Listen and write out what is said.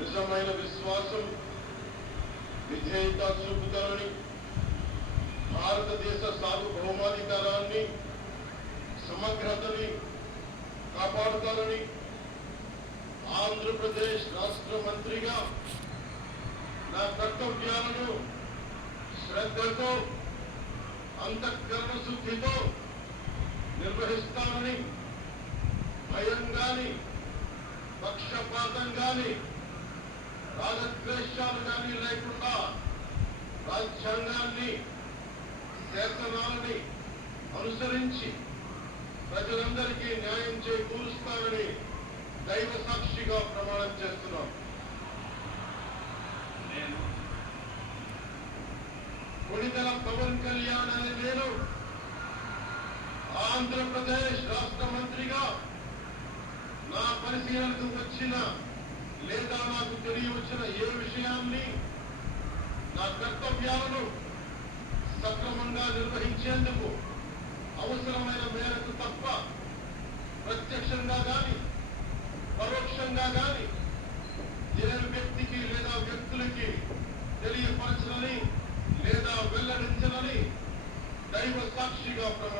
నిజమైన విశ్వాసం విధేయత చూపుతారని, భారతదేశ సార్వభౌమాధికారాన్ని సమగ్రతని కాపాడుతారని, ఆంధ్రప్రదేశ్ రాష్ట్ర మంత్రిగా నా కర్తవ్యాలను శ్రద్ధతో అంతఃకరణ శుద్ధితో నిర్వహిస్తానని, భయం గాని పక్షపాతం గాని రాగద్వేషాలు గాని లేకుండా రాజ్యాంగాన్ని శాసనాలని అనుసరించి ప్రజలందరికీ న్యాయం చేకూరుస్తానని దైవ సాక్షిగా ప్రమాణం చేస్తున్నాం. కొణిదెల పవన్ కళ్యాణ్ అనే నేను ఆంధ్రప్రదేశ్ రాష్ట్ర మంత్రిగా నా పరిశీలనకు వచ్చిన లేదా నాకు తెలియవచ్చిన ఏ విషయాన్ని నా కర్తవ్యాలను సక్రమంగా నిర్వహించేందుకు అవసరమైన మేరకు తప్ప ప్రత్యక్షంగా గాని పరోక్షంగా గాని ఏ వ్యక్తికి లేదా వ్యక్తులకి తెలియపరచనని లేదా వెల్లడించనని దైవ సాక్షిగా ప్రమాణం